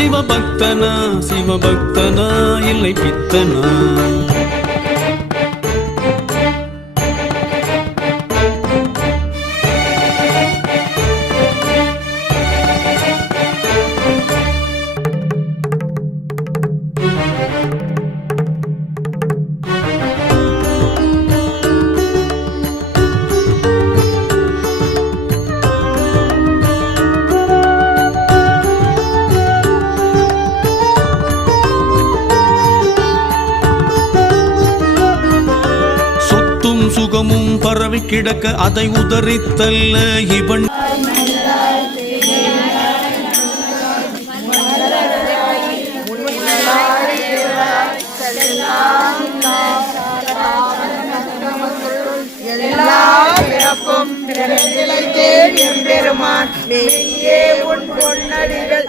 சிவபக்தனா சிவபக்தனா இல்லை பித்தனா? சுகமும் பரவி கிடக்க அதை உதறித்தல்ல இவன். எல்லா பிறப்பும் பிறநிலை தேடி எம்பெருமான் மெய்யே உன் பொன்னடிகள்